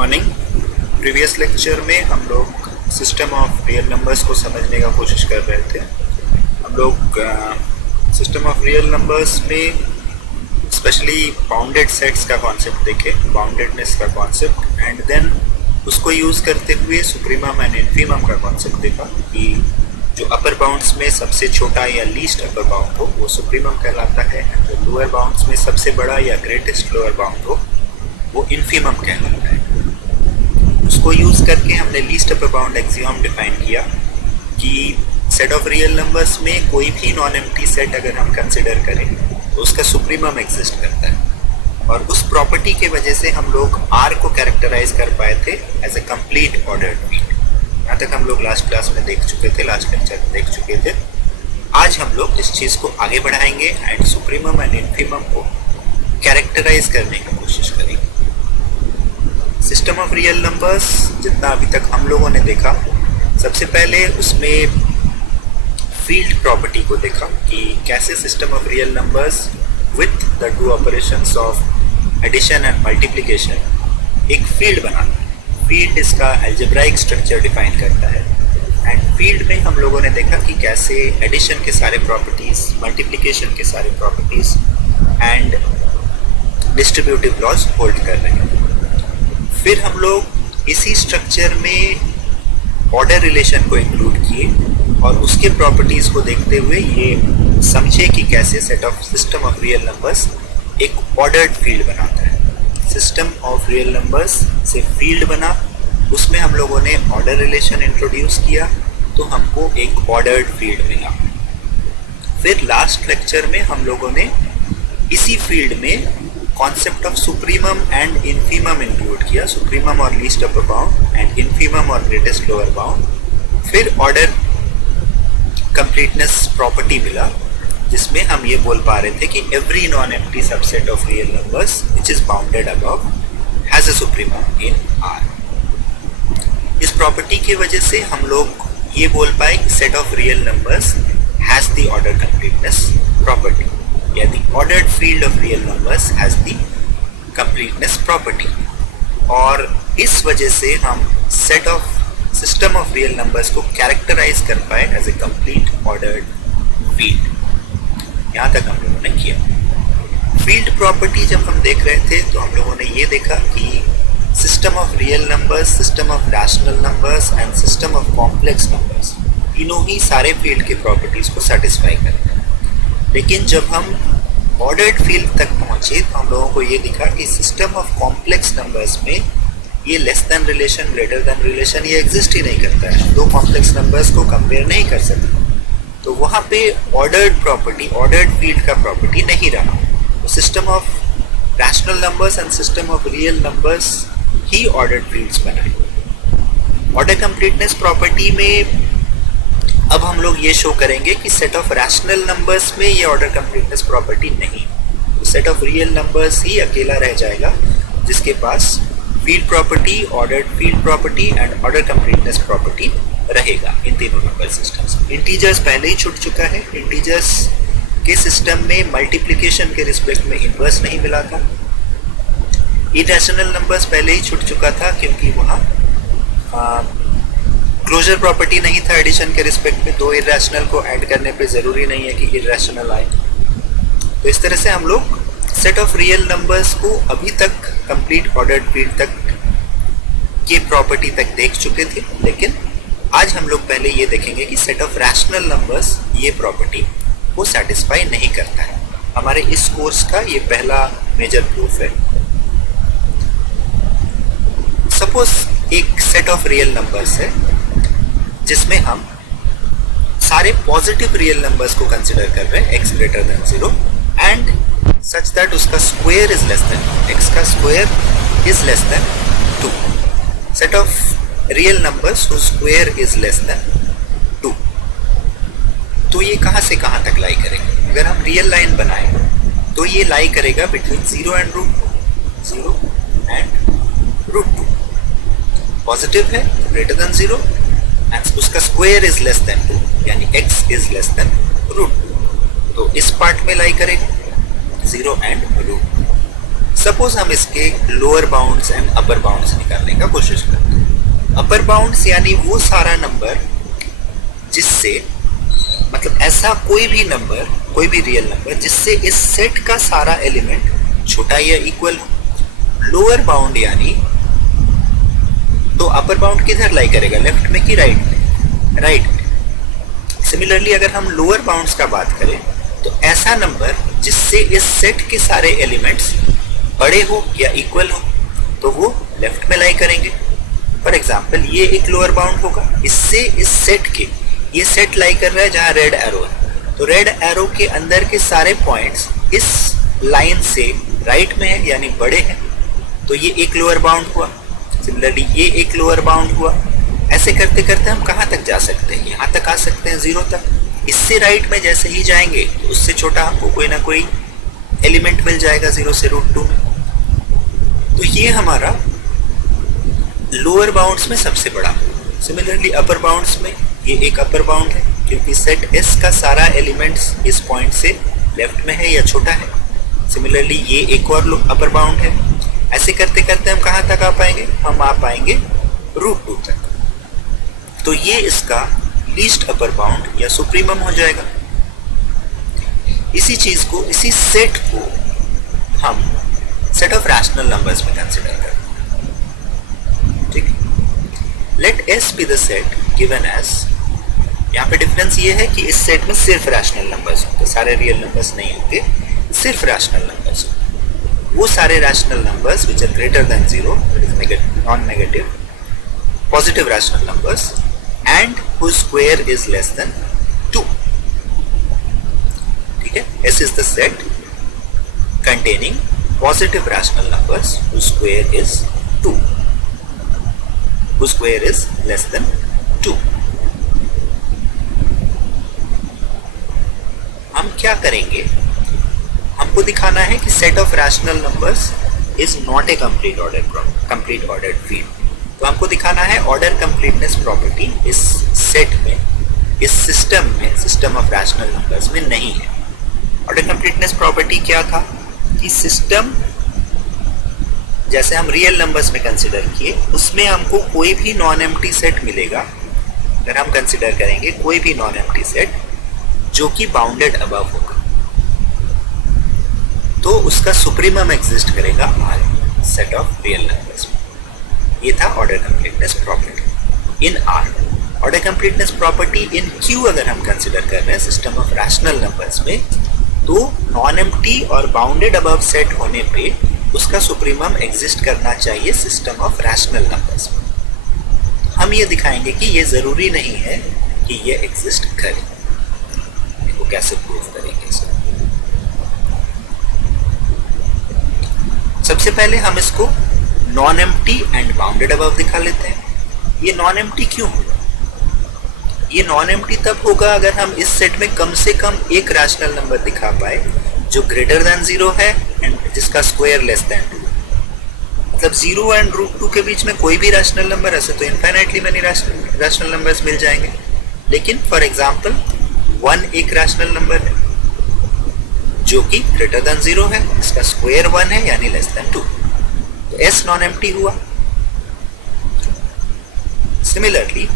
Morning. Previous lecture में हम लोग सिस्टम ऑफ रियल नंबर्स को समझने का कोशिश कर रहे थे। हम लोग सिस्टम ऑफ रियल नंबर्स में स्पेशली बाउंडेड सेट्स का कॉन्सेप्ट देखे, बाउंडेडनेस का कॉन्सेप्ट, एंड देन उसको यूज़ करते हुए सुप्रीमम एंड इन्फीमम का कॉन्सेप्ट देखा कि जो अपर बाउंड्स में सबसे छोटा या लीस्ट अपर बाउंड हो वो सुप्रीमम कहलाता है, एंड जो लोअर बाउंड्स में सबसे बड़ा या ग्रेटेस्ट लोअर बाउंड हो वो इन्फीमम कहलाता है। उसको यूज़ करके हमने least upper bound axiom define किया कि सेट ऑफ रियल नंबर्स में कोई भी नॉन एम्प्टी सेट अगर हम कंसिडर करें तो उसका सुप्रीमम एग्जिस्ट करता है, और उस प्रॉपर्टी के वजह से हम लोग R को कैरेक्टराइज कर पाए थे as a complete ordered field. यहाँ तक हम लोग लास्ट क्लास में देख चुके थे, लास्ट लेक्चर में देख चुके थे। आज हम लोग इस चीज़ को आगे बढ़ाएंगे एंड सुप्रीमम एंड इन्फीमम को कैरेक्टराइज करने की कोशिश करेंगे। सिस्टम ऑफ रियल नंबर्स जितना अभी तक हम लोगों ने देखा, सबसे पहले उसमें फील्ड प्रॉपर्टी को देखा कि कैसे system of real numbers with the two operations of addition and multiplication एक फील्ड बनाता है। फील्ड इसका अलजेब्राइक स्ट्रक्चर डिफाइन करता है, एंड फील्ड में हम लोगों ने देखा कि कैसे एडिशन के सारे प्रॉपर्टीज़, मल्टीप्लिकेशन के सारे properties and distributive laws hold कर रहे हैं। फिर हम लोग इसी स्ट्रक्चर में ऑर्डर रिलेशन को इंक्लूड किए और उसके प्रॉपर्टीज़ को देखते हुए ये समझे कि कैसे set of system of real numbers एक ऑर्डर्ड फील्ड बनाता है। सिस्टम ऑफ रियल नंबर्स से फील्ड बना, उसमें हम लोगों ने ऑर्डर रिलेशन इंट्रोड्यूस किया तो हमको एक ऑर्डर्ड फील्ड मिला। फिर लास्ट लेक्चर में हम लोगों ने इसी फील्ड में concept of supremum and infimum include किया, सुप्रीमम और least upper bound and infimum और ग्रेटेस्ट लोअर बाउंड। फिर ऑर्डर कंप्लीटनेस प्रॉपर्टी मिला जिसमें हम ये बोल पा रहे थे कि every non empty subset of real numbers which is bounded above has a supremum in R। इस प्रॉपर्टी की वजह से हम लोग ये बोल पाए कि set of real numbers has the order completeness property, या the ordered field of real numbers has the completeness property, और इस वजह से हम set of system of real numbers को characterize कर पाए as a complete ordered field। यहाँ तक हम लोगों ने किया। field property जब हम देख रहे थे तो हम लोगों ने ये देखा कि system of real numbers, system of rational numbers and system of complex numbers तीनों ही सारे field के properties को satisfy करते हैं। लेकिन जब हम ऑर्डर्ड फील्ड तक पहुंचे तो हम लोगों को ये दिखा कि सिस्टम ऑफ कॉम्प्लेक्स नंबर्स में ये less than relation, greater than relation ये एग्जिस्ट ही नहीं करता है। दो कॉम्प्लेक्स नंबर्स को कंपेयर नहीं कर सकते, तो वहाँ पे ऑर्डर्ड प्रॉपर्टी, ऑर्डर्ड फील्ड का प्रॉपर्टी नहीं रहा। तो system of rational numbers and system of real numbers he ordered fields बनाए। ऑर्डर कंप्लीटनेस प्रॉपर्टी में अब हम लोग ये शो करेंगे कि सेट ऑफ रैशनल नंबर्स में ये ऑर्डर कंप्लीटनेस प्रॉपर्टी नहीं, तो सेट ऑफ रियल नंबर्स ही अकेला रह जाएगा जिसके पास field property, ordered field property and order completeness property रहेगा इन तीनों नंबर सिस्टम्स। इंटीजर्स पहले ही छूट चुका है। इंटीजर्स के सिस्टम में मल्टीप्लिकेशन के रिस्पेक्ट में इन्वर्स नहीं मिला था। इरेशनल नंबर्स पहले ही छूट चुका था क्योंकि वहाँ क्लोजर प्रॉपर्टी नहीं था एडिशन के रिस्पेक्ट में। दो इरेशनल को ऐड करने पे ज़रूरी नहीं है कि इरेशनल आए। तो इस तरह से हम लोग सेट ऑफ रियल नंबर्स को अभी तक कंप्लीट ऑर्डर्ड फील्ड तक के प्रॉपर्टी तक देख चुके थे, लेकिन आज हम लोग पहले ये देखेंगे कि सेट ऑफ रैशनल नंबर्स ये प्रॉपर्टी को सेटिस्फाई नहीं करता है। हमारे इस कोर्स का ये पहला मेजर प्रूफ है। सपोज एक सेट ऑफ रियल नंबर्स है जिसमें हम सारे पॉजिटिव रियल नंबर्स को कंसिडर कर रहे हैं, x greater than 0 and such that उसका square is less than, x का square is less than 2। Set of real numbers whose square is less than 2। तो ये कहाँ से कहाँ तक लाई करेगा? अगर हम रियल लाइन बनाए तो ये लाई करेगा बिटवीन 0 एंड √2। पॉजिटिव है ग्रेटर देन 0 एंड उसका स्क्वायर इज लेस देन 2, यानी x इज लेस देन √2। तो इस पार्ट में लाई करेगा 0 एंड √2। सपोज हम इसके lower bounds and upper bounds निकालने का कोशिश करते हैं। अपर बाउंड्स यानी वो सारा नंबर जिससे, मतलब ऐसा कोई भी नंबर, कोई भी रियल नंबर जिससे इस सेट का सारा एलिमेंट छोटा या इक्वल हो। लोअर बाउंड यानी, तो अपर बाउंड किधर लाई करेगा, लेफ्ट में कि राइट में? राइट में। सिमिलरली अगर हम लोअर बाउंड्स का बात करें तो ऐसा नंबर जिससे इस सेट के सारे एलिमेंट्स बड़े हो या इक्वल हो तो वो लेफ्ट में लाई करेंगे। फॉर एग्जाम्पल ये एक लोअर बाउंड होगा, इससे इस सेट के, ये सेट लाई कर रहा है जहां रेड एरो है, तो रेड एरो के अंदर के सारे पॉइंट्स इस लाइन से राइट में है यानी बड़े हैं, तो ये एक लोअर बाउंड हुआ। सिमिलरली ये एक लोअर बाउंड हुआ। ऐसे करते करते हम कहाँ तक जा सकते हैं, यहाँ तक आ सकते हैं, 0 तक। इससे राइट में जैसे ही जाएंगे तो उससे छोटा हमको कोई ना कोई एलिमेंट मिल जाएगा 0 से √2 में। तो ये हमारा लोअर बाउंड्स में सबसे बड़ा। सिमिलरली अपर बाउंड्स में ये एक अपर बाउंड है क्योंकि सेट S का सारा एलिमेंट्स इस पॉइंट से लेफ्ट में है या छोटा है। सिमिलरली ये एक और अपर बाउंड है। ऐसे करते करते हम कहाँ तक आ पाएंगे, हम आ पाएंगे √2 तक। तो ये इसका लीस्ट अपर बाउंड या सुप्रीमम हो जाएगा। इसी चीज को, इसी सेट को हम सेट ऑफ रैशनल नंबर्स में कंसिडर करते हैं। ठीक है, let S be the set given as, यहाँ पे डिफरेंस ये है कि इस सेट में सिर्फ रैशनल नंबर्स होंगे, सारे रियल नंबर्स नहीं होंगे, सिर्फ रैशनल नंबर्स होंगे। वो सारे rational numbers which are greater than 0, non negative positive rational numbers and whose square is less than 2. ठीक है, S is the set containing positive rational numbers whose square is 2, whose square is less than 2. हम क्या करेंगे, हमको दिखाना है कि set of rational numbers is not a complete ordered field. तो हमको दिखाना है ऑर्डर कंप्लीटनेस प्रॉपर्टी इस सेट में, इस सिस्टम में, सिस्टम ऑफ रैशनल नंबर्स में नहीं है। ऑर्डर कंप्लीटनेस प्रॉपर्टी क्या था कि सिस्टम जैसे हम रियल नंबर्स में कंसिडर किए उसमें हमको कोई भी नॉन एम्प्टी सेट मिलेगा। अगर हम कंसिडर करेंगे कोई भी नॉन एम्प्टी सेट जो कि बाउंडेड अबव होगा तो उसका सुप्रीमम एग्जिस्ट करेगा हमारे सेट ऑफ रियल नंबर्स में। ये था order completeness property in R। Order completeness property in Q अगर हम कंसिडर कर रहे हैं सिस्टम ऑफ रैशनल नंबर्स में, तो नॉन एम्प्टी और बाउंडेड अबव सेट होने पे उसका सुप्रीमम एग्जिस्ट करना चाहिए सिस्टम ऑफ रैशनल नंबर्स में। हम ये दिखाएंगे कि ये जरूरी नहीं है कि ये एग्जिस्ट करे। इसको कैसे प्रूव करेंगे इसको? सबसे पहले हम इसको non empty and bounded above दिखा लेते हैं। ये नॉन एम्प्टी क्यों होगा? ये नॉन एम्प्टी तब होगा अगर हम इस सेट में कम से कम एक रैशनल नंबर दिखा पाए जो ग्रेटर देन 0 है एंड जिसका स्क्वायर लेस देन 2। मतलब 0 एंड √2 के बीच में कोई भी रैशनल नंबर, ऐसे तो इनफाइनाइटली मेनी रैशनल नंबर्स मिल जाएंगे, लेकिन फॉर एग्जांपल 1 एक रैशनल नंबर है जो कि ग्रेटर देन 0 है, इसका स्क्वायर 1 है यानी लेस देन 2, तो S नॉन एम्प्टी हुआ। सिमिलरली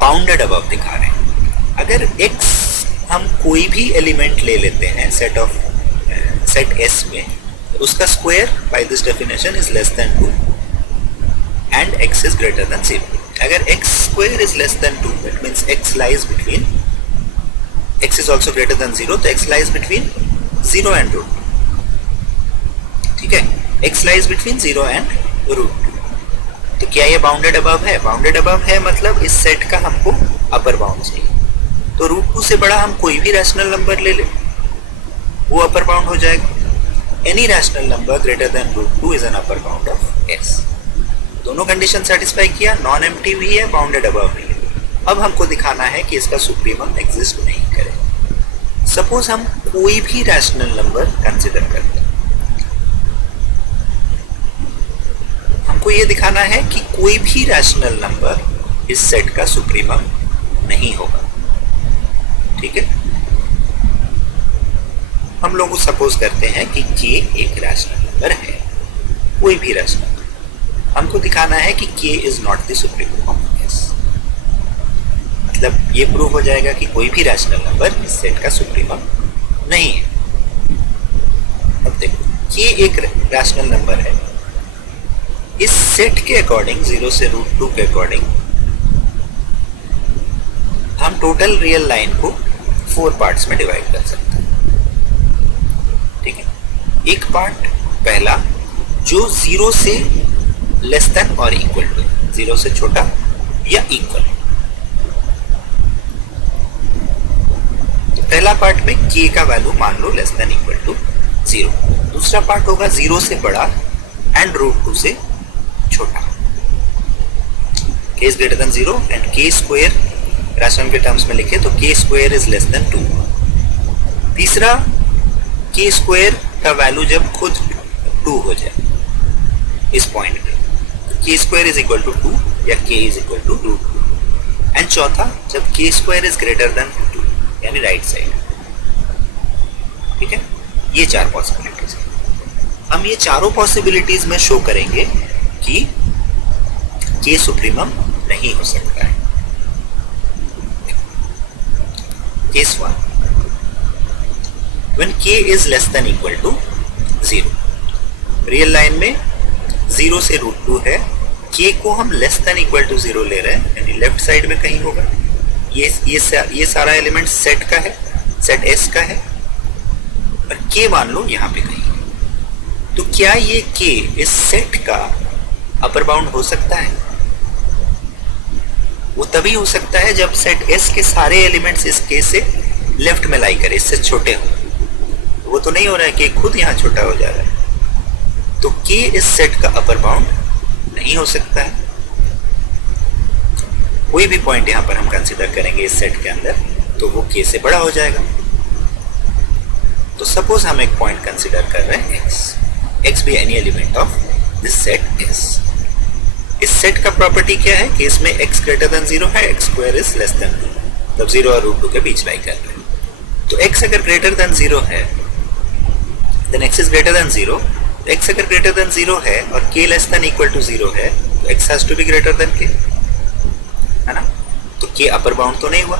बाउंडेड अबव दिखा रहे हैं। अगर X हम कोई भी एलिमेंट ले लेते हैं सेट S में, तो उसका square by this definition is less than 2 and X is greater than 0। अगर X square is less than 2 that means X lies between, X is also greater than 0, तो X लाइज बिटवीन 0 एंड √2। ठीक है, X lies between 0 and √2। तो क्या ये bounded above है? Bounded above है, मतलब इस सेट का हमको अपर बाउंड चाहिए। तो √2 से बड़ा हम कोई भी रैशनल नंबर ले ले, वो अपर बाउंड हो जाएगा। Any rational number greater than √2 is an upper bound of S। दोनों कंडीशन सेटिस्फाई किया, नॉन एम्प्टी भी है, बाउंडेड अबव भी है। अब हमको दिखाना है कि इसका सुप्रीमम एग्जिस्ट नहीं करे। सपोज हम कोई भी रैशनल नंबर कंसिडर करते हैं, हमको ये दिखाना है कि कोई भी रैशनल नंबर इस सेट का सुप्रीमम नहीं होगा। ठीक है, हम लोग सपोज करते हैं कि K एक रैशनल नंबर है। कोई भी रैशनल, हमको दिखाना है कि k is not the supremum of S। मतलब ये प्रूव हो जाएगा कि कोई भी रैशनल नंबर इस सेट का सुप्रीमम नहीं है। अब देखो k एक रैशनल नंबर है, इस सेट के अकॉर्डिंग 0 से √2 के अकॉर्डिंग हम टोटल रियल लाइन को 4 पार्ट्स में डिवाइड कर सकते हैं। ठीक है, एक पार्ट पहला जो 0 से लेस देन और इक्वल टू, 0 से छोटा या इक्वल। तो पहला पार्ट में k का वैल्यू मान लो लेस देन इक्वल टू 0। दूसरा पार्ट होगा 0 से बड़ा एंड √2 से छोटा, k is greater than 0 and k square rational के टर्म्स में लिखे तो k square is less than 2। तीसरा k स्क्वायर का वैल्यू जब खुद 2 हो जाए इस पॉइंट पे, k square is equal to 2 या k is equal to √2। And चौथा जब k square is greater than 2 यानी राइट साइड। ठीक है, ये 4 पॉसिबिलिटीज है। हम ये चारों पॉसिबिलिटीज में शो करेंगे कि k सुप्रीमम नहीं हो सकता है। Case 1, when k is less than equal to 0, real line में 0 से √2 है, k को हम लेस देन इक्वल टू 0 ले रहे हैं यानी लेफ्ट साइड में कहीं होगा। ये सारा एलिमेंट सेट का है, सेट S का है, और k मान लो यहाँ पे कहीं। तो क्या ये k इस सेट का अपर बाउंड हो सकता है? वो तभी हो सकता है जब सेट S के सारे एलिमेंट्स इस k से लेफ्ट में लाई करे, इससे छोटे हो। वो तो नहीं हो रहा है कि खुद यहाँ छोटा हो जा रहा है, तो k इस सेट का अपर बाउंड नहीं हो सकता है। कोई भी पॉइंट यहाँ पर हम कंसीडर करेंगे इस सेट के अंदर तो वो k से बड़ा हो जाएगा। तो सपोज हम एक पॉइंट कंसीडर कर रहे हैं x भी any element of this set S। इस सेट का प्रॉपर्टी क्या है कि इसमें x ग्रेटर देन 0 है, x square is less than 2, मतलब 0 और √2 के बीच लाई कर रहे हैं। तो x अगर ग्रेटर देन 0 है then x is greater than 0। x अगर ग्रेटर देन 0 है और k less than equal to 0 है तो x has to be greater than k, है ना। तो k अपर बाउंड तो नहीं हुआ।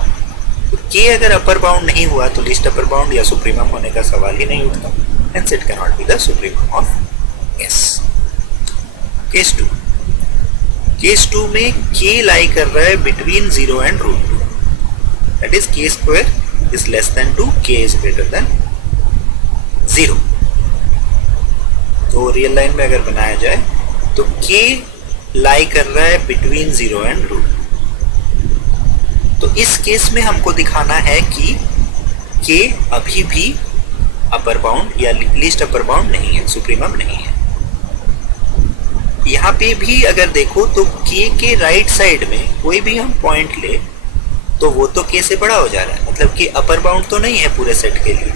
तो k अगर अपर बाउंड नहीं हुआ तो लीस्ट अपर बाउंड या सुप्रीमम होने का सवाल ही नहीं उठता, hence it can not be the supremum of S। Case 2 में k लाई कर रहा है between 0 and √2, that is k square is less than 2, k is greater than 0। तो रियल लाइन में अगर बनाया जाए तो k लाई कर रहा है बिटवीन 0 एंड √2। तो इस केस में हमको दिखाना है कि k अभी भी अपर बाउंड या लीस्ट अपर बाउंड नहीं है, सुप्रीमम नहीं है। यहाँ पे भी अगर देखो तो k के राइट साइड में कोई भी हम पॉइंट ले तो वो तो k से बड़ा हो जा रहा है, मतलब कि अपर बाउंड तो नहीं है पूरे सेट के लिए।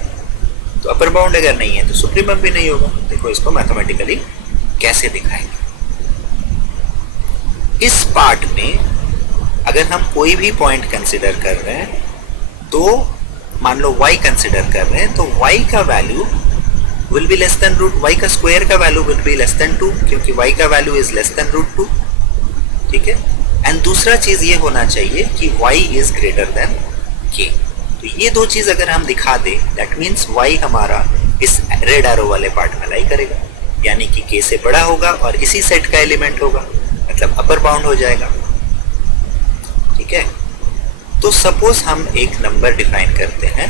तो अपर बाउंड अगर नहीं है तो सुप्रीमम भी नहीं होगा। देखो इसको मैथमेटिकली कैसे दिखाएंगे। इस पार्ट में अगर हम कोई भी पॉइंट कंसिडर कर रहे हैं तो मान लो y कंसिडर कर रहे हैं तो y का value will be less than y का स्क्वायर का value will be less than 2 क्योंकि y का वैल्यू is less than √2। ठीक है, एंड दूसरा चीज ये होना चाहिए कि y is greater than k। तो ये दो चीज अगर हम दिखा दें दैट मीन्स y हमारा इस रेड एरो वाले पार्ट में लाई करेगा, यानी कि k से बड़ा होगा और इसी सेट का एलिमेंट होगा, मतलब अपर बाउंड हो जाएगा। ठीक है, तो सपोज हम एक नंबर डिफाइन करते हैं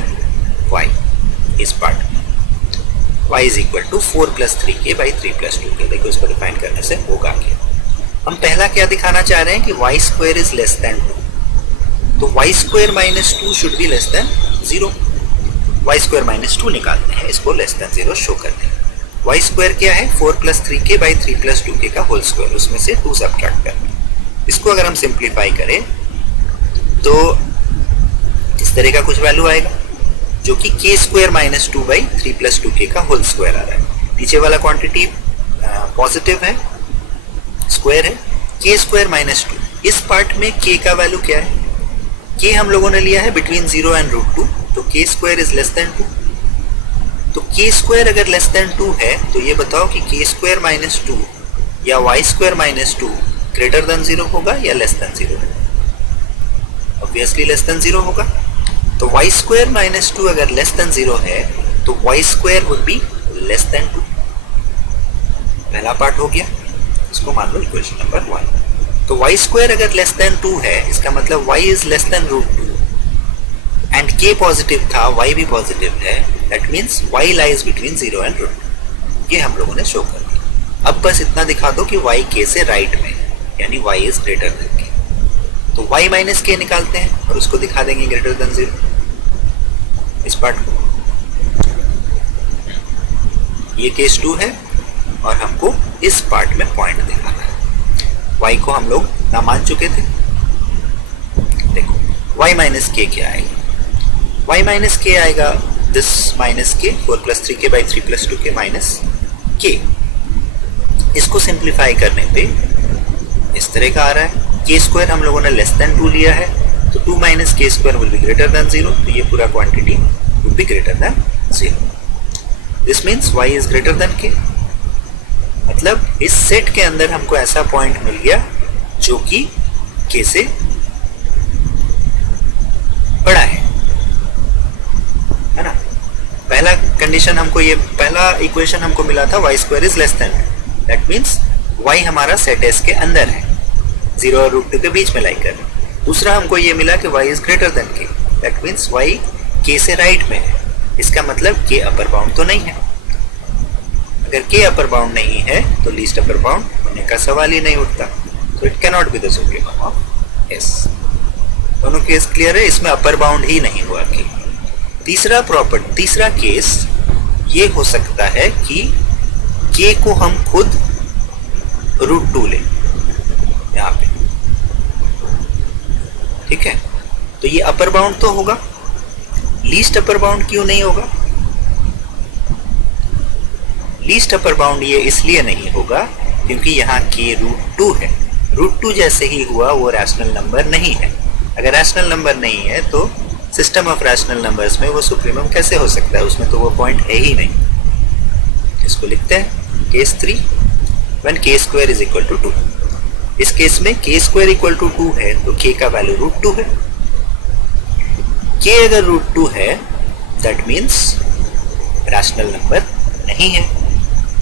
y इस पार्ट में, y is equal to 4 + 3k / 3 + 2k। देखो इसको डिफाइन करने से होगा क्या। हम पहला क्या दिखाना चाह रहे हैं कि y square is less than 2, तो y square - 2 should be less then 0। y square - 2 निकालते हैं, इसको लेस देन 0 शो करते हैं। y स्क्वायर क्या है 4 + 3k / 3 + 2k का होल स्क्वायर, उसमें से 2 सब्ट्रैक्ट करते हैं। इसको अगर हम सिंप्लीफाई करें तो इस तरह का कुछ वैल्यू आएगा जो कि k स्क्वायर - 2 / 3 + 2k का होल स्क्वायर आ रहा है। पीछे वाला क्वांटिटी पॉजिटिव है, स्क्वायर है, k स्क्वायर - 2। इस पार्ट में k का वैल्यू क्या है, k हम लोगों ने लिया है बिटवीन 0 एंड √2, तो k square is less than 2। तो के स्क्वायर अगर लेस देन 2 है तो ये बताओ कि के स्क्वायर माइनस 2 या y square minus 2 greater than 0 होगा या लेस देन 0 होगा? ऑब्वियसली लेस देन 0 होगा। तो वाई स्क्वायर माइनस 2 अगर लेस देन 0 है तो y square would be less than 2। पहला पार्ट हो गया, इसको मान लो इक्वेशन नंबर 1। तो वाई स्क्वायर अगर लेस देन 2 है इसका मतलब y is less than root 2 and k positive था, y भी पॉजिटिव है, that means y lies between 0 and root 2। ये हम लोगों ने शो कर दिया। अब बस इतना दिखा दो कि y k से राइट में, यानी y is greater than k। तो y माइनस k निकालते हैं और उसको दिखा देंगे ग्रेटर देन 0, इस पार्ट को। ये केस 2 है और हमको इस पार्ट में पॉइंट दिखाना है। y को हम लोग ना मान चुके थे। देखो y माइनस के क्या आएगा? y माइनस के आएगा दिस माइनस के 4 plus 3k by 3 plus 2k minus k। इसको सिंप्लीफाई करने पे इस तरह का आ रहा है। के स्क्वायर हम लोगों ने लेस देन 2 लिया है तो 2 माइनस के square will be greater than 0, तो ये पूरा quantity will be greater than 0। This means y is greater than k। मतलब इस सेट के अंदर हमको ऐसा पॉइंट मिल गया जो कि k से बड़ा है ना। पहला कंडीशन हमको, ये पहला इक्वेशन हमको मिला था y square is less then, that means y हमारा सेट S के अंदर है, 0 और रूट 2 के बीच में लाई कर। दूसरा हमको ये मिला कि y is greater than k, that means y k से राइट में है। इसका मतलब k अपर बाउंड तो नहीं है। अगर k अपर बाउंड नहीं है तो लीस्ट अपर बाउंड होने का सवाल ही नहीं उठता। So it can not be the supremum of S। दोनों केस क्लियर है, इसमें अपर बाउंड ही नहीं हुआ k। तीसरा केस ये हो सकता है कि k को हम खुद रूट 2 ले यहाँ पे, ठीक है। तो ये अपर बाउंड तो होगा, लीस्ट अपर बाउंड क्यों नहीं होगा? लीस्ट अपर बाउंड ये इसलिए नहीं होगा क्योंकि यहाँ k रूट 2 है। रूट 2 जैसे ही हुआ वो रैशनल नंबर नहीं है। अगर रैशनल नंबर नहीं है तो सिस्टम ऑफ रैशनल नंबर्स में वो सुप्रीमम कैसे हो सकता है? उसमें तो वो पॉइंट है ही नहीं। इसको लिखते हैं case 3 when k square is equal to 2। इस केस में k स्क्वायर इक्वल टू 2 है तो k का वैल्यू रूट 2 है। k अगर रूट 2 है दैट मीन्स रैशनल नंबर नहीं है,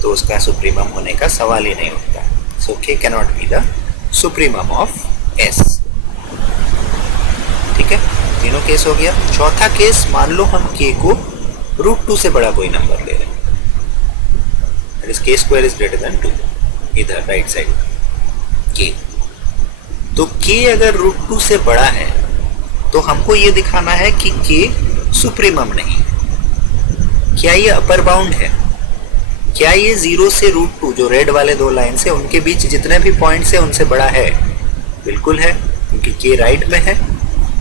तो उसका सुप्रीमम होने का सवाल ही नहीं उठता। सो k can not be the supremum of S। ठीक है, तीनों केस हो गया। चौथा केस, मान लो हम k को रूट 2 से बड़ा कोई नंबर ले रहे हैं, that is k square is greater than 2, इधर राइट साइड k। तो k अगर रूट 2 से बड़ा है तो हमको ये दिखाना है कि k सुप्रीमम नहीं है। क्या ये अपर बाउंड है? क्या ये 0 से रूट 2 जो रेड वाले दो लाइन से उनके बीच जितने भी पॉइंट्स है उनसे बड़ा है? बिल्कुल है, क्योंकि k राइट में है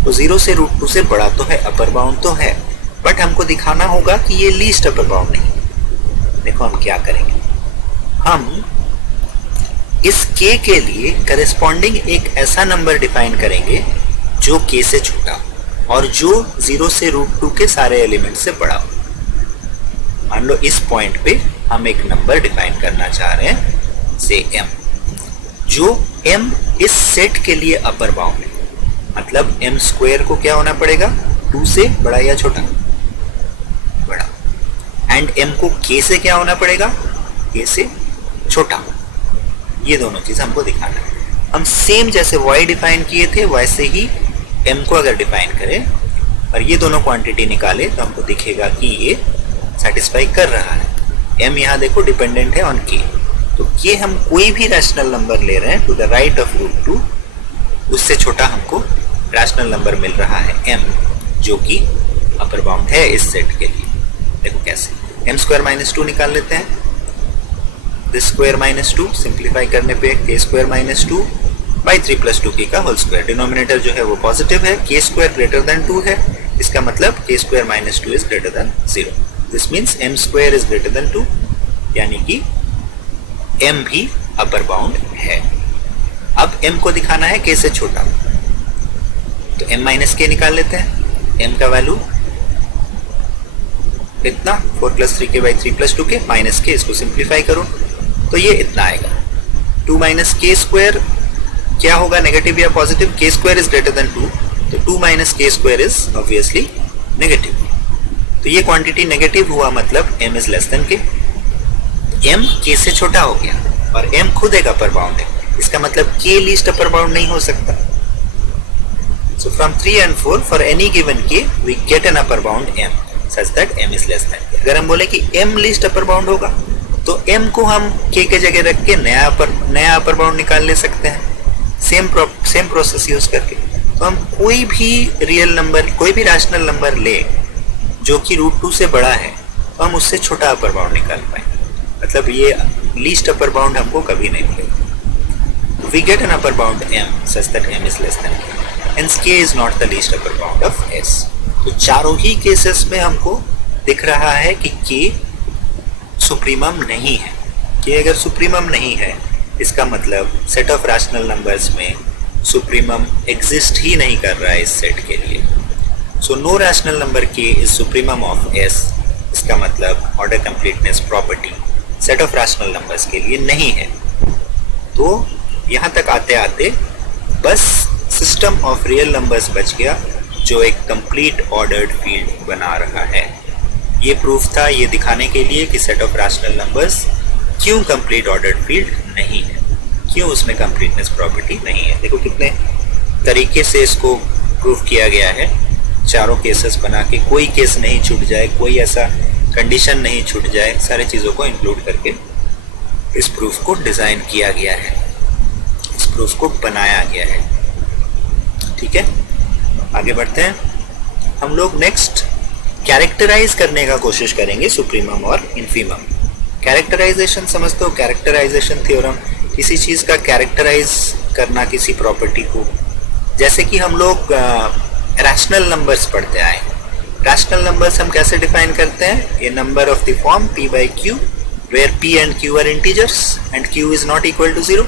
तो 0 से रूट 2 से बड़ा तो है, अपर बाउंड तो है। बट हमको दिखाना होगा कि ये लीस्ट अपर बाउंड नहीं। देखो हम क्या करेंगे, हम इस k के लिए करेस्पॉन्डिंग एक ऐसा नंबर डिफाइन करेंगे जो k से छोटा और जो 0 से रूट 2 के सारे एलिमेंट से बड़ा हो। मान लो इस पॉइंट पे हम एक नंबर डिफाइन करना चाह रहे हैं से m, जो m इस सेट के लिए अपर बाउंड है। मतलब m स्क्वायर को क्या होना पड़ेगा? 2 से बड़ा या छोटा? बड़ा। एंड m को k से क्या होना पड़ेगा? k से छोटा। ये दोनों चीज हमको दिखाना है। हम सेम जैसे y डिफाइन किए थे वैसे ही m को अगर डिफाइन करें और ये दोनों क्वांटिटी निकाले तो हमको दिखेगा कि ये सेटिस्फाई कर रहा है। m यहाँ देखो डिपेंडेंट है ऑन k, तो k हम कोई भी रैशनल नंबर ले रहे हैं to the right of root 2, उससे छोटा हमको रैशनल नंबर मिल रहा है m, जो कि अपर बाउंड है इस सेट के लिए। देखो कैसे, m स्क्वायर माइनस 2 निकाल लेते हैं। दिस स्क्वायर माइनस 2 सिंप्लीफाई करने पे k square minus 2 by 3 plus 2k का होल स्क्वायर। डिनोमिनेटर जो है वो पॉजिटिव है, k स्क्वायर ग्रेटर देन 2 है, इसका मतलब k square minus 2 is greater than 0। This means m square is greater than 2, यानी कि m भी अपर बाउंड है। अब m को दिखाना है k से छोटा, तो m माइनस k निकाल लेते हैं। m का वैल्यू इतना 4 + 3k / 3 + 2k माइनस के, इसको सिंप्लीफाई करो तो ये इतना आएगा। 2 - k² क्या होगा, नेगेटिव या positive? k² is greater than 2, तो 2 - k² इज ऑब्वियसली नेगेटिव। तो ये क्वांटिटी नेगेटिव हुआ, मतलब m is less then k। m k से छोटा हो गया और m खुद एक अपर बाउंड है, इसका मतलब k लीस्ट अपर बाउंड नहीं हो सकता। So from 3 and 4 for any given k we get an upper bound m such that m is less than k। अगर हम बोले कि m लीस्ट अपर बाउंड होगा तो m को हम k के जगह रख के नया अपर बाउंड निकाल ले सकते हैं, सेम प्रोसेस यूज करके। तो हम कोई भी रियल नंबर, कोई भी रैशनल नंबर ले जो कि √2 से बड़ा है, तो हम उससे छोटा अपर बाउंड निकाल पाएंगे। मतलब ये लीस्ट अपर बाउंड हमको कभी नहीं मिलेगा। We get an upper bound m such that m is less than k, hence k is not the least upper bound of s। तो चारों ही केसेस में हमको दिख रहा है कि k सुप्रीमम नहीं है। k अगर सुप्रीमम नहीं है, इसका मतलब सेट ऑफ रैशनल नंबर्स में सुप्रीमम एग्जिस्ट ही नहीं कर रहा है इस सेट के लिए। So no rational number k is supremum of s। इसका मतलब order completeness property set of rational numbers के लिए नहीं है। तो यहाँ तक आते आते बस सिस्टम ऑफ रियल नंबर्स बच गया जो एक कंप्लीट ऑर्डर्ड फील्ड बना रहा है। ये प्रूफ था ये दिखाने के लिए कि सेट ऑफ रैशनल नंबर्स क्यों कंप्लीट ऑर्डर्ड फील्ड नहीं है, क्यों उसमें कंप्लीटनेस प्रॉपर्टी नहीं है। देखो कितने तरीके से इसको प्रूफ किया गया है, चारों केसेस बना के, कोई केस नहीं छूट जाए, कोई ऐसा कंडीशन नहीं छूट जाए, सारी चीज़ों को इंक्लूड करके इस प्रूफ को डिज़ाइन किया गया है, इस प्रूफ को बनाया गया है। ठीक है, आगे बढ़ते हैं। हम लोग नेक्स्ट कैरेक्टराइज करने का कोशिश करेंगे सुप्रीमम और इन्फीमम। कैरेक्टराइजेशन समझते हो? कैरेक्टराइजेशन थ्योरम, किसी चीज़ का कैरेक्टराइज करना, किसी प्रॉपर्टी को। जैसे कि हम लोग रैशनल नंबर्स पढ़ते आए। रैशनल नंबर्स हम कैसे डिफाइन करते हैं? A number of the form p/q where p and q are integers and q is not equal to 0।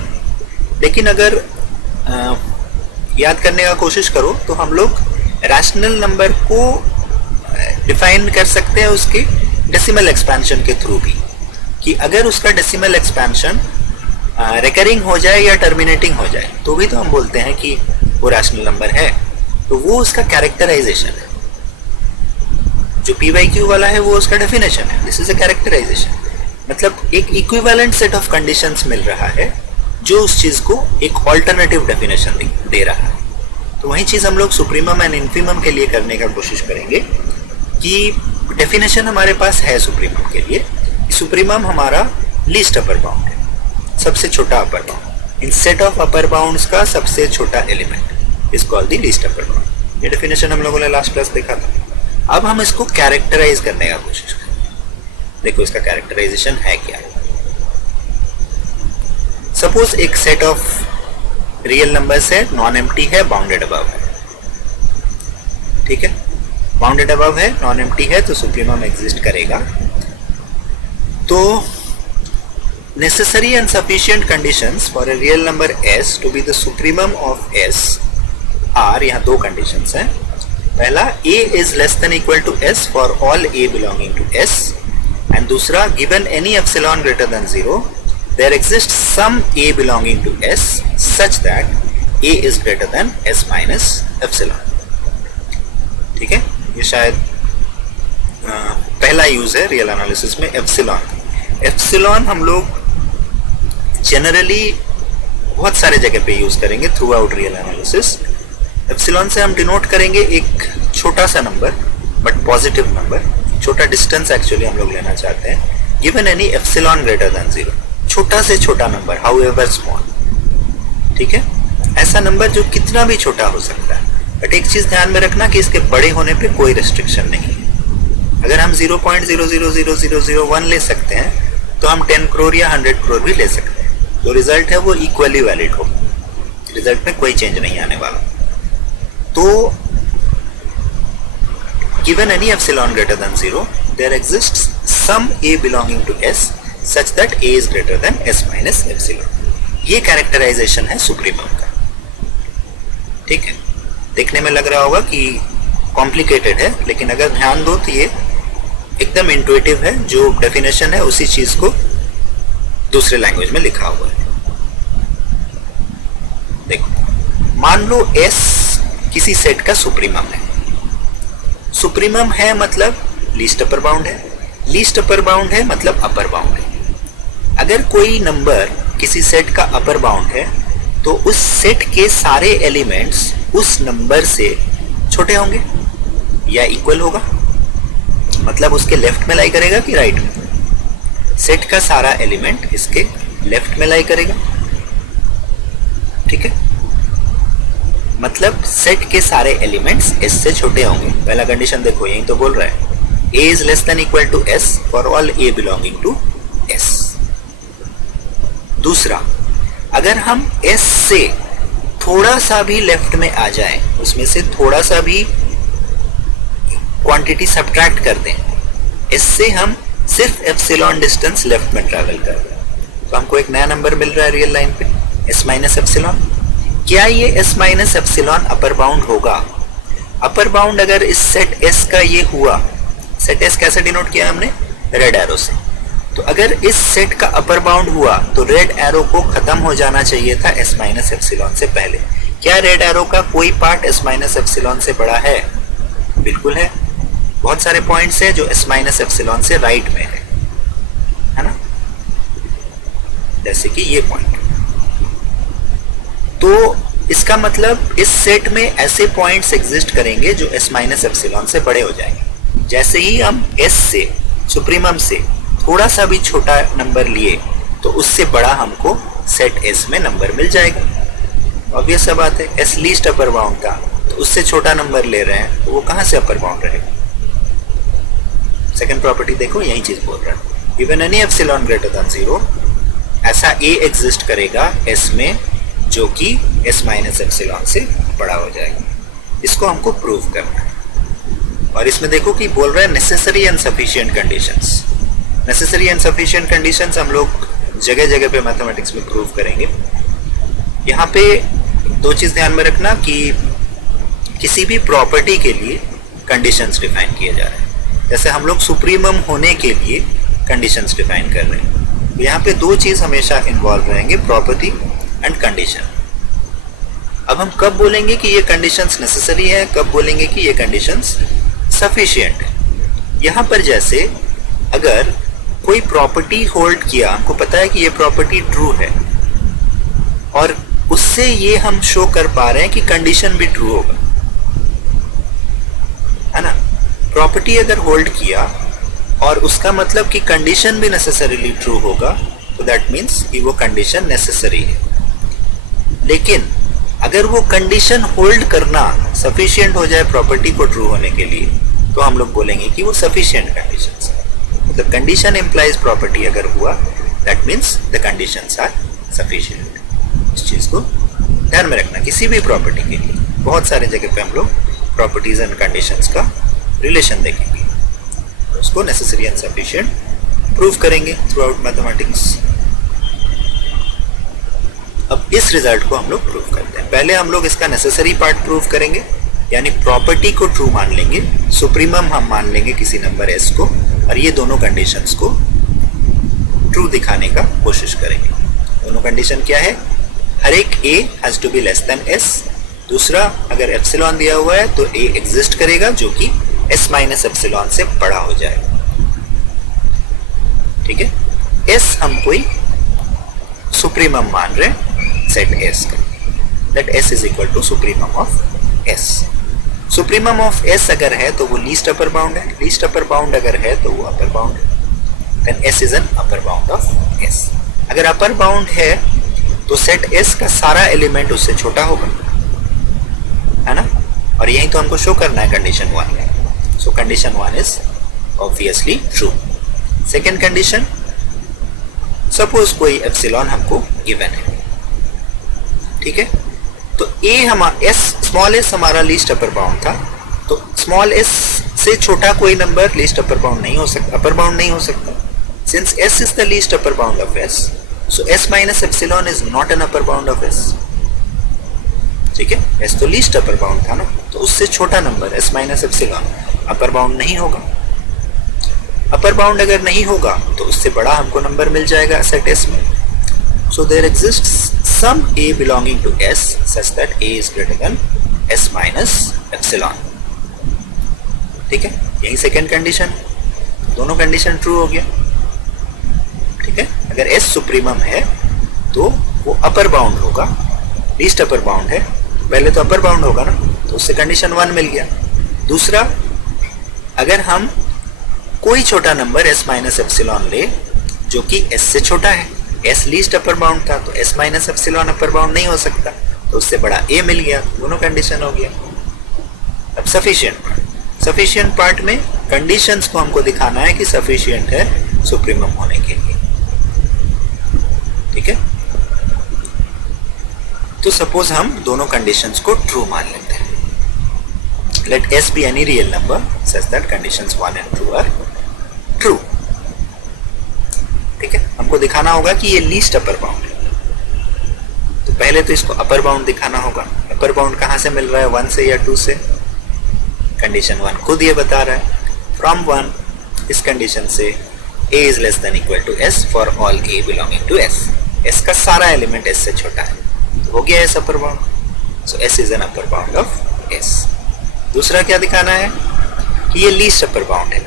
लेकिन अगर याद करने का कोशिश करो तो हम लोग रैशनल नंबर को डिफाइन कर सकते हैं उसके डेसिमल एक्सपेंशन के थ्रू भी, कि अगर उसका डेसिमल एक्सपेंशन रिकरिंग हो जाए या टर्मिनेटिंग हो जाए तो भी तो हम बोलते हैं कि वो रैशनल नंबर है। तो वो उसका कैरेक्टराइजेशन है। जो p/q वाला है वो उसका डेफिनेशन है। दिस इज अ कैरेक्टराइजेशन, मतलब एक इक्विवेलेंट सेट ऑफ कंडीशंस मिल रहा है जो उस चीज को एक ऑल्टरनेटिव डेफिनेशन दे रहा है। तो वही चीज हम लोग सुप्रीमम एंड इन्फीमम के लिए करने का कोशिश करेंगे कि डेफिनेशन हमारे पास है सुप्रीमम के लिए। सुप्रीमम हमारा लीस्ट अपर बाउंड है, सबसे छोटा upper bound. In set of upper bounds का सबसे छोटा element is called the least upper bound. ये डेफिनेशन हम लोगों ने लास्ट क्लास देखा था। अब हम इसको कैरेक्टराइज करने का कोशिश करें। देखो इसका कैरेक्टराइजेशन है क्या। सपोज एक सेट ऑफ रियल नंबर्स है, नॉन एम्प्टी है, बाउंडेड अबव है। ठीक है, बाउंडेड अबव है, नॉन एम्प्टी है, तो सुप्रीमम एग्जिस्ट करेगा। तो necessary and sufficient conditions for a real number s to be the supremum of s are, यहाँ दो conditions हैं। पहला a is less than equal to s for all a belonging to s, and दूसरा given any epsilon greater than 0 there exists some a belonging to s such that a is greater than s minus epsilon। ठीक है, ये शायद पहला use है real analysis में epsilon. Epsilon हम लोग जनरली बहुत सारे जगह पे यूज करेंगे through out real analysis. Epsilon से हम डिनोट करेंगे एक छोटा सा नंबर बट पॉजिटिव नंबर, छोटा डिस्टेंस एक्चुअली हम लोग लेना चाहते हैं। Given any epsilon greater than 0, छोटा से छोटा नंबर हाउ एवर स्मॉल। ठीक है, ऐसा नंबर जो कितना भी छोटा हो सकता है, बट एक चीज ध्यान में रखना कि इसके बड़े होने पे कोई रेस्ट्रिक्शन नहीं है। अगर हम 0.000001 ले सकते हैं तो हम 10 करोड़ या 100 करोड़ भी ले सकते हैं। जो रिजल्ट है वो इक्वली वैलिड होगा, रिजल्ट में कोई चेंज नहीं आने वाला। तो given any epsilon greater than 0 there exists some a belonging to s such that a is greater than s minus epsilon। ये कैरेक्टराइजेशन है सुप्रीमम का। ठीक है, देखने में लग रहा होगा कि कॉम्प्लिकेटेड है, लेकिन अगर ध्यान दो तो ये एकदम इंट्यूटिव है, जो डेफिनेशन है उसी चीज को दूसरे लैंग्वेज में लिखा हुआ है। देखो, मान लो S किसी सेट का सुप्रीमम है। सुप्रीमम है मतलब लीस्ट अपर बाउंड है, लीस्ट अपर बाउंड है मतलब अपर बाउंड है। अगर कोई नंबर किसी सेट का अपर बाउंड है तो उस सेट के सारे एलिमेंट्स उस नंबर से छोटे होंगे या इक्वल होगा, मतलब उसके लेफ्ट में लाई करेगा कि राइट में। सेट का सारा एलिमेंट इसके लेफ्ट में लाई करेगा, ठीक है। मतलब सेट के सारे एलिमेंट्स S से छोटे होंगे। पहला कंडीशन देखो, यही तो बोल रहा है A is less than equal to S for all A belonging to S। दूसरा, अगर हम S से थोड़ा सा भी लेफ्ट में आ जाएं, उसमें से थोड़ा सा भी क्वांटिटी सब्ट्रैक्ट कर दें, S से हम सिर्फ एप्सिलॉन डिस्टेंस लेफ्ट में ट्रैवल कर रहे हैं, तो हमको एक नया नंबर मिल रहा है रियल लाइन पे, S माइनस एप्सिलॉन। क्या ये S minus epsilon upper bound होगा? अपर बाउंड अगर इस सेट S का ये हुआ, सेट S कैसे डिनोट किया हमने? रेड एरो से। तो अगर इस सेट का अपर बाउंड हुआ तो रेड एरो को खत्म हो जाना चाहिए था S माइनस एप्सिलॉन से पहले। क्या रेड एरो का कोई पार्ट S माइनस एप्सिलॉन से बड़ा है? बिल्कुल है। बहुत सारे पॉइंट्स हैं जो S माइनस एप्सिलॉन से राइट में है ना, जैसे कि ये पॉइंट। तो इसका मतलब इस सेट में ऐसे पॉइंट्स एग्जिस्ट करेंगे जो S माइनस एप्सिलॉन से बड़े हो जाएंगे। जैसे ही हम S से, सुप्रीमम से थोड़ा सा भी छोटा नंबर लिए तो उससे बड़ा हमको सेट S में नंबर मिल जाएगा। ऑब्वियस सा बात है, S लीस्ट अपर बाउंड था तो उससे छोटा नंबर ले रहे हैं तो वो कहाँ से अपर बाउंड रहेगा? सेकंड प्रॉपर्टी देखो, यही चीज बोल रहा है, even any epsilon greater than 0 ऐसा A एग्जिस्ट करेगा S में जो कि S माइनस एप्सिलॉन से बड़ा हो जाएगा। इसको हमको प्रूव करना है। और इसमें देखो कि बोल रहा है necessary and sufficient conditions. Necessary and sufficient conditions हम लोग जगह जगह पे मैथमेटिक्स में प्रूव करेंगे। यहाँ पे दो चीज़ ध्यान में रखना कि किसी भी प्रॉपर्टी के लिए कंडीशंस डिफाइन किए जा रहे हैं। जैसे हम लोग सुप्रीमम होने के लिए कंडीशंस डिफाइन कर रहे हैं, तो यहाँ पे दो चीज़ हमेशा इन्वॉल्व रहेंगे, प्रॉपर्टी एंड कंडीशन। अब हम कब बोलेंगे कि ये कंडीशंस नेसेसरी है, कब बोलेंगे कि ये कंडीशंस सफिशिएंट है। यहाँ पर जैसे अगर कोई प्रॉपर्टी होल्ड किया, हमको पता है कि ये प्रॉपर्टी ट्रू है और उससे ये हम शो कर पा रहे हैं कि कंडीशन भी ट्रू होगा, है ना। प्रॉपर्टी अगर होल्ड किया और उसका मतलब कि कंडीशन भी नेसेसरीली ट्रू होगा, तो दैट मीन्स कि वो कंडीशन नेसेसरी है। लेकिन अगर वो कंडीशन होल्ड करना सफिशिएंट हो जाए प्रॉपर्टी को ट्रू होने के लिए, तो हम लोग बोलेंगे कि वो सफिशिएंट कंडीशंस है। मतलब कंडीशन इंप्लाइज प्रॉपर्टी अगर हुआ, that means the conditions are sufficient. इस चीज को ध्यान में रखना किसी भी प्रॉपर्टी के लिए। बहुत सारे जगह पे हम लोग प्रॉपर्टीज एंड कंडीशंस का रिलेशन देखेंगे, उसको नेसेसरी एंड सफिशिएंट प्रूव करेंगे थ्रू आउट मैथमेटिक्स। अब इस रिजल्ट को हम लोग प्रूव करते हैं। पहले हम लोग इसका नेसेसरी पार्ट प्रूव करेंगे, यानी प्रॉपर्टी को ट्रू मान लेंगे, सुप्रीमम हम मान लेंगे किसी नंबर S को, और ये दोनों कंडीशंस को ट्रू दिखाने का कोशिश करेंगे। दोनों कंडीशन क्या है? हर एक A has to be less than S। दूसरा, अगर एप्सिलॉन दिया हुआ है तो A एग्जिस्ट करेगा जो कि S माइनस एप्सिलॉन से बड़ा हो जाएगा, ठीक है। S हम कोई सुप्रीमम मान रहे हैं सेट S का, that S is equal to supremum of S। Supremum of S अगर है तो वो लीस्ट अपर बाउंड है, लीस्ट अपर बाउंड अगर है तो वो अपर बाउंड है, then S is an upper bound of S। अगर अपर बाउंड है तो सेट S का सारा एलिमेंट उससे छोटा होगा, है ना। और यही तो हमको शो करना है कंडीशन 1 में। सो condition 1 is obviously true. Second condition, suppose कोई एप्सिलॉन हमको गिवन है, ठीक है। तो A हमारा S, स्मॉल s हमारा लीस्ट अपर बाउंड था, तो स्मॉल s से छोटा कोई नंबर लीस्ट अपर बाउंड नहीं हो सकता, अपर बाउंड नहीं हो सकता। Since S is the least upper bound of S, so S minus epsilon is not an upper bound of S, ठीक है। S तो लीस्ट अपर बाउंड था ना, तो उससे छोटा number S minus epsilon upper bound नहीं होगा। अपर बाउंड अगर नहीं होगा तो उससे बड़ा हमको नंबर मिल जाएगा सेट S में. So there exists some a belonging to S such that a is greater than S minus epsilon. ठीक है, यही सेकेंड कंडीशन. दोनों कंडीशन ट्रू हो गया. ठीक है, अगर S सुप्रीमम है तो वो अपर बाउंड होगा. लीस्ट अपर बाउंड है, पहले तो अपर बाउंड होगा ना, तो उससे कंडीशन 1 मिल गया. दूसरा, अगर हम कोई छोटा नंबर S माइनस एप्सिलॉन ले जो कि S से छोटा है, S लीस्ट अपर बाउंड था तो S minus epsilon upper bound नहीं हो सकता, तो उससे बड़ा A मिल गया. दोनों कंडीशन हो गया. अब सफिशिएंट पार्ट में कंडीशंस को हमको दिखाना है कि सफिशिएंट है सुप्रीमम होने के लिए. ठीक है, तो सपोज हम दोनों कंडीशंस को ट्रू मान लेते हैं. Let S be any real number such that conditions 1 and 2 are true. ठीक है, हमको दिखाना होगा कि ये लीस्ट अपर बाउंड है. तो पहले तो इसको अपर बाउंड दिखाना होगा. अपर बाउंड कहां से मिल रहा है, 1 से या 2 से? कंडीशन 1 खुद ये बता रहा है. फ्रॉम 1, इस कंडीशन से a is less than equal to S for all a belonging to S. S का सारा एलिमेंट S से छोटा है, तो हो गया S upper bound. So S is an upper bound of S. दूसरा क्या दिखाना है कि ये लीस्ट अपर बाउंड है.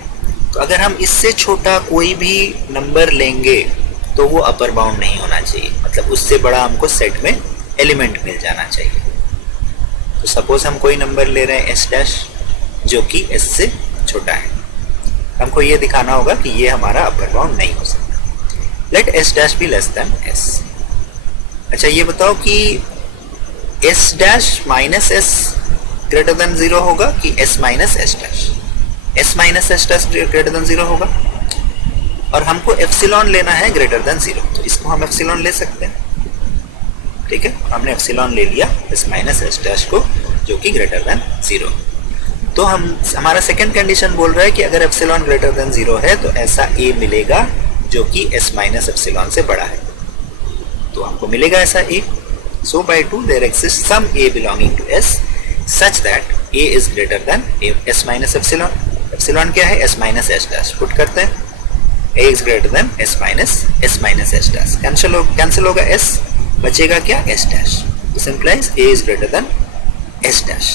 तो अगर हम इससे छोटा कोई भी नंबर लेंगे तो वो अपर बाउंड नहीं होना चाहिए, मतलब उससे बड़ा हमको सेट में एलिमेंट मिल जाना चाहिए. तो सपोज हम कोई नंबर ले रहे हैं S डैश जो कि S से छोटा है. हमको ये दिखाना होगा कि ये हमारा अपर बाउंड नहीं हो सकता. Let S dash be less than S. अच्छा, ये बताओ कि S dash minus S greater than 0 होगा कि S minus S dash? S minus S dash greater than 0 होगा. और हमको एप्सिलॉन लेना है ग्रेटर देन 0, तो इसको हम एप्सिलॉन ले सकते हैं. ठीक है, हमने एप्सिलॉन ले लिया S माइनस S डैश को जो कि ग्रेटर देन 0. तो हमारा सेकेंड कंडीशन बोल रहा है कि अगर एप्सिलॉन ग्रेटर देन 0 है तो ऐसा A मिलेगा जो कि S माइनस एप्सिलॉन से बड़ा है. तो हमको मिलेगा ऐसा A. So by 2 there exists some A belonging to S such that A is greater than S minus epsilon. Epsilon क्या है? S minus S dash. Put करते हैं, A is greater than S minus S dash. Cancel होगा S, बचेगा क्या? S dash. This implies A is greater than S dash.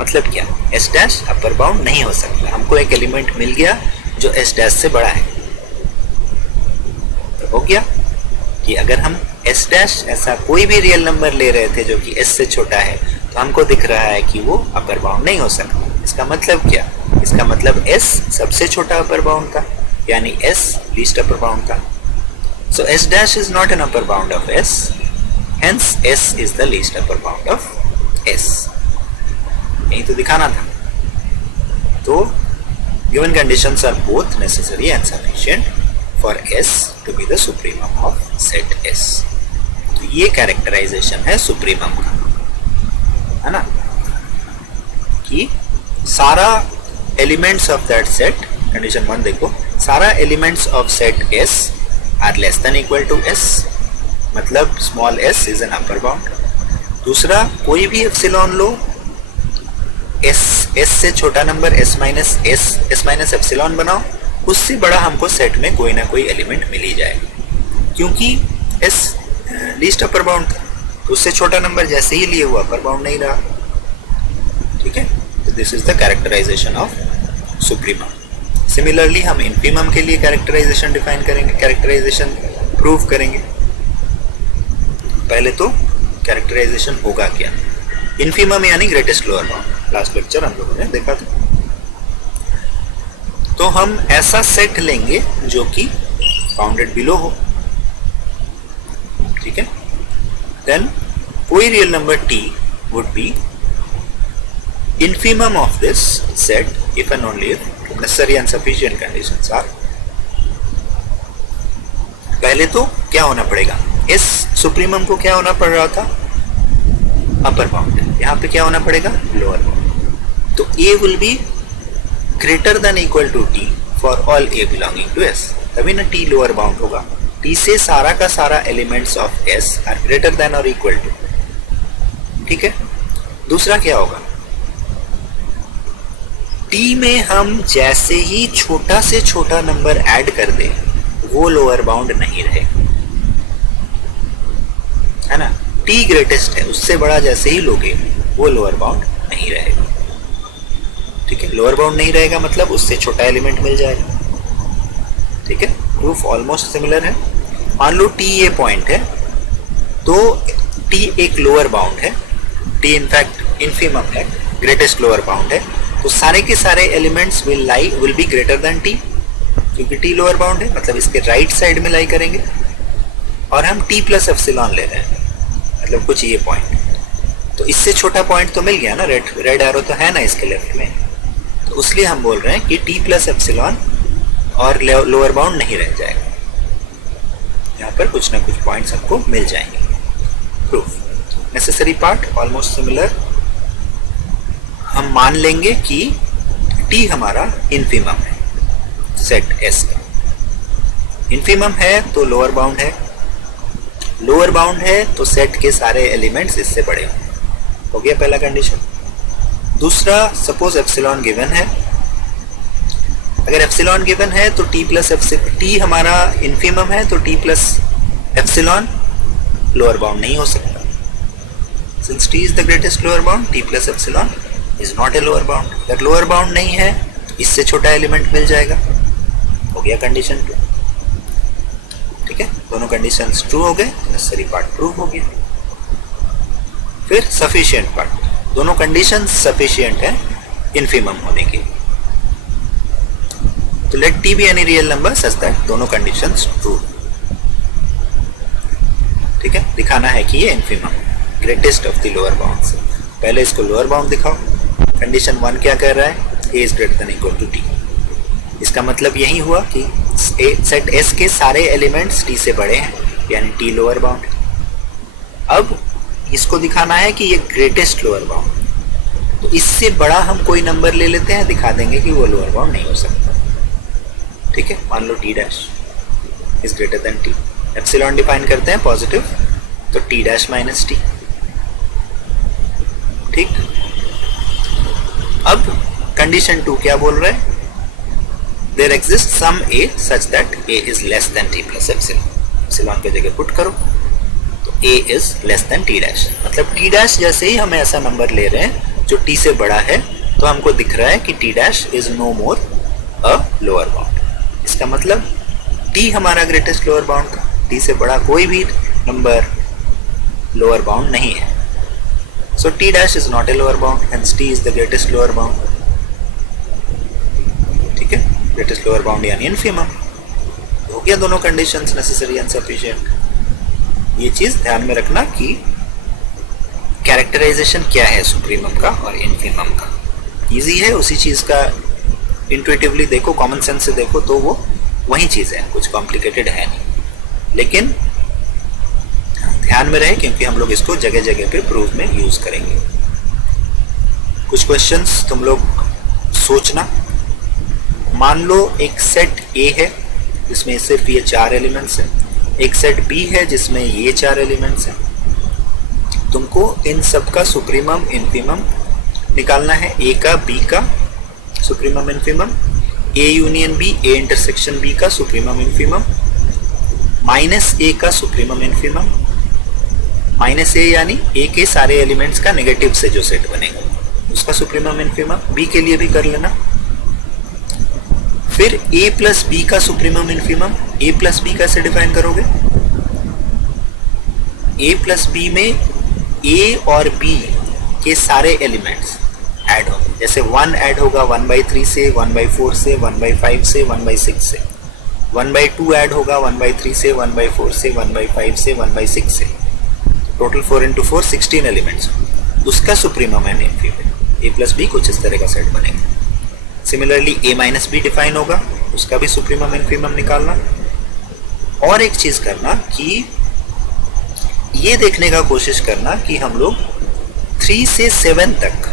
मतलब क्या? S dash upper bound नहीं हो सकता. हमको एक एलिमेंट मिल गया जो S dash से बड़ा है. तो हो गया कि अगर हम S dash ऐसा कोई भी रियल नंबर ले रहे थे जो कि S से छोटा है, तो हमको दिख रहा है कि वो अपर बाउंड नहीं हो सकता. इसका मतलब क्या? इसका मतलब S सबसे छोटा अपर बाउंड था, यानी S लीस्ट अपर बाउंड था. सो S dash is not an upper bound of S, hence S is the least upper bound of S. यही तो दिखाना था. तो given conditions are both necessary and sufficient for S to be the supremum of set S. तो ये characterisation है supremum का, है ना, कि सारा elements of that set. Condition 1 देखो, सारा elements of set S are less than equal to S, मतलब small s is an upper bound. दूसरा, कोई भी एप्सिलॉन लो, S से छोटा नंबर S माइनस एप्सिलॉन बनाओ, उससे बड़ा हमको सेट में कोई ना कोई एलिमेंट मिल ही जाएगा, क्योंकि S लीस्ट अपर बाउंड था. उससे छोटा नंबर जैसे ही लिए हुआ अपर बाउंड नहीं रहा. ठीक है, तो this is the characterisation of supremum. Similarly हम इन्फीमम के लिए कैरेक्टराइजेशन डिफाइन करेंगे, कैरेक्टराइजेशन प्रूव करेंगे. पहले तो कैरेक्टराइजेशन होगा क्या? इन्फीमम यानी greatest lower bound. Last lecture हम लोगों ने देखा था. तो हम ऐसा सेट लेंगे जो कि बाउंडेड बिलो हो. ठीक है, देन कोई real number t would be infimum of this set if and only if necessary and sufficient conditions are. पहले तो क्या होना पड़ेगा? इस सुप्रीमम को क्या होना पड़ रहा था? Upper bound. यहाँ पे क्या होना पड़ेगा? Lower bound. तो a will be greater than equal to t for all a belonging to S. तभी ना t लोअर बाउंड होगा. t से सारा का सारा elements of S are greater than और इक्वल टू. ठीक है, दूसरा क्या होगा? टी में हम जैसे ही छोटा से छोटा नंबर ऐड कर दें वो लोअर बाउंड नहीं रहेगा, है ना। टी ग्रेटेस्ट है, उससे बड़ा जैसे ही लोगे वो लोअर बाउंड नहीं रहेगा, ठीक है। लोअर बाउंड नहीं रहेगा मतलब उससे छोटा एलिमेंट मिल जाएगा, ठीक है। प्रूफ ऑलमोस्ट सिमिलर है। मान लो टी ये पॉइंट है तो टी एक लोअर बाउंड है, टी इनफैक्ट इनफिमम है, ग्रेटेस्ट लोअर बाउंड है, तो सारे के सारे elements will be greater than T, क्योंकि टी लोअर बाउंड है मतलब इसके राइट साइड में लाई करेंगे। और हम टी प्लस एप्सिलॉन ले रहे हैं, मतलब कुछ ये पॉइंट, तो इससे छोटा पॉइंट तो मिल गया ना, रेड एरो तो है ना इसके लेफ्ट में, तो इसलिए हम बोल रहे हैं कि टी प्लस एप्सिलॉन और लोअर बाउंड नहीं रह जाएगा, यहाँ पर कुछ ना कुछ पॉइंट्स हमको मिल जाएंगे। Proof necessary part almost similar. हम मान लेंगे कि टी हमारा इनफिमम है सेट एस का, इनफिमम है तो लोअर बाउंड है, लोअर बाउंड है तो सेट के सारे एलिमेंट्स इससे बड़े हो गया पहला कंडीशन। दूसरा, सपोज एप्सिलॉन गिवन है, अगर एप्सिलॉन गिवन है तो टी प्लस टी हमारा इनफिमम है तो T plus epsilon lower bound नहीं हो सकता। Since T is the greatest lower bound, T plus epsilon is not a lower bound. अगर लोअर बाउंड नहीं है तो इससे छोटा एलिमेंट मिल जाएगा, हो गया कंडीशन 2, ठीक है। दोनों कंडीशंस ट्रू हो गए, नेसेसरी पार्ट प्रूव हो गया। फिर सफिशिएंट पार्ट, दोनों कंडीशंस सफिशिएंट है इनफिमम होने के, तो let T be any real number such that दोनों कंडीशंस ट्रू, ठीक है। दिखाना है कि ये infimum greatest of the lower bound से। पहले इसको लोअर बाउंड दिखाओ। कंडीशन 1 क्या कह रहा है, a is greater than equal to t. इसका मतलब यही हुआ कि सेट एस के सारे एलिमेंट्स टी से बड़े हैं, यानी टी लोअर बाउंड। अब इसको दिखाना है कि ये ग्रेटेस्ट लोअर बाउंड, तो इससे बड़ा हम कोई नंबर ले लेते हैं, दिखा देंगे कि वो लोअर बाउंड नहीं हो सकता, ठीक है। मान लो T dash is greater than T, epsilon define करते हैं पॉजिटिव, तो टी डैश माइनस टी, ठीक। अब कंडीशन 2 क्या बोल रहा है, there exist some A such that A is less than T plus epsilon, epsilon की जगह पुट करो तो A is less than T dash, मतलब टी डैश जैसे ही हमें ऐसा नंबर ले रहे हैं जो टी से बड़ा है तो हमको दिख रहा है कि T dash is no more a lower bound. इसका मतलब टी हमारा ग्रेटेस्ट लोअर बाउंड था, टी से बड़ा कोई भी नंबर लोअर बाउंड नहीं है, so T dash is not a lower bound, hence T is the greatest lower bound, ठीक है। ग्रेटेस्ट लोअर बाउंड यानी इनफिमम हो गया, दोनों कंडीशंस नेसेसरी एंड सफिशिएंट। ये चीज ध्यान में रखना कि कैरेक्टराइजेशन क्या है सुप्रीमम का और इनफिमम का, इजी है, उसी चीज का इंट्यूटिवली देखो, कॉमन सेंस से देखो तो वो वही चीज है, कुछ कॉम्प्लिकेटेड है नहीं, लेकिन ध्यान में रहे क्योंकि हम लोग इसको जगह जगह पे प्रूफ में यूज करेंगे। कुछ क्वेश्चंस तुम लोग सोचना, मान लो एक सेट ए है जिसमें सिर्फ ये 4 एलिमेंट्स हैं, एक सेट बी है जिसमें ये 4 एलिमेंट्स हैं, तुमको इन सब का सुप्रीमम इनफिमम निकालना है, ए का बी का supremum infimum, A union B, A intersection B का सुप्रीमम इनफिमम, माइनस ए का सुप्रीमम इनफिमम, माइनस ए यानी ए के सारे एलिमेंट्स का नेगेटिव से जो सेट बनेगा उसका सुप्रीमम इनफिमम, बी के लिए भी कर लेना। फिर ए प्लस बी का सुप्रीमम इनफिमम, ए प्लस बी कैसे डिफाइन करोगे, ए प्लस बी में ए और बी के सारे एलिमेंट्स ऐड होंगे, जैसे 1 ऐड होगा 1/3 से, 1/4 से, 1/5 से, 1/6 से, 1/2 ऐड होगा 1/3 से, 1/4 से, 1/5 से, 1/6 से, टोटल 4 × 4 16 एलिमेंट्स, उसका सुप्रीमम है इनफिमम। ए प्लस बी कुछ इस तरह का सेट बनेगा। Similarly A minus be define होगा, उसका भी सुप्रीमम इनफिमम निकालना। और एक चीज करना कि ये देखने का कोशिश करना कि हम लोग 3 से 7 तक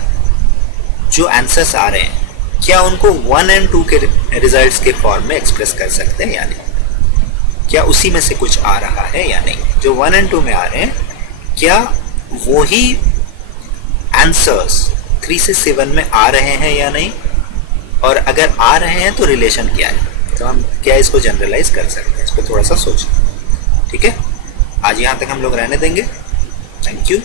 जो आंसर्स आ रहे हैं क्या उनको 1 और 2 के रिजल्ट्स के फॉर्म में एक्सप्रेस कर सकते हैं या नहीं, क्या उसी में से कुछ आ रहा है या नहीं। जो 1 और 2 में आ रहे हैं क्या वही आंसर्स 3 से 7 में आ रहे हैं या नहीं, और अगर आ रहे हैं तो रिलेशन क्या है, तो हम क्या इसको जनरलाइज कर सकते हैं, इस पर थोड़ा सा सोचें। ठीक है, आज यहाँ तक हम लोग रहने देंगे। Thank you.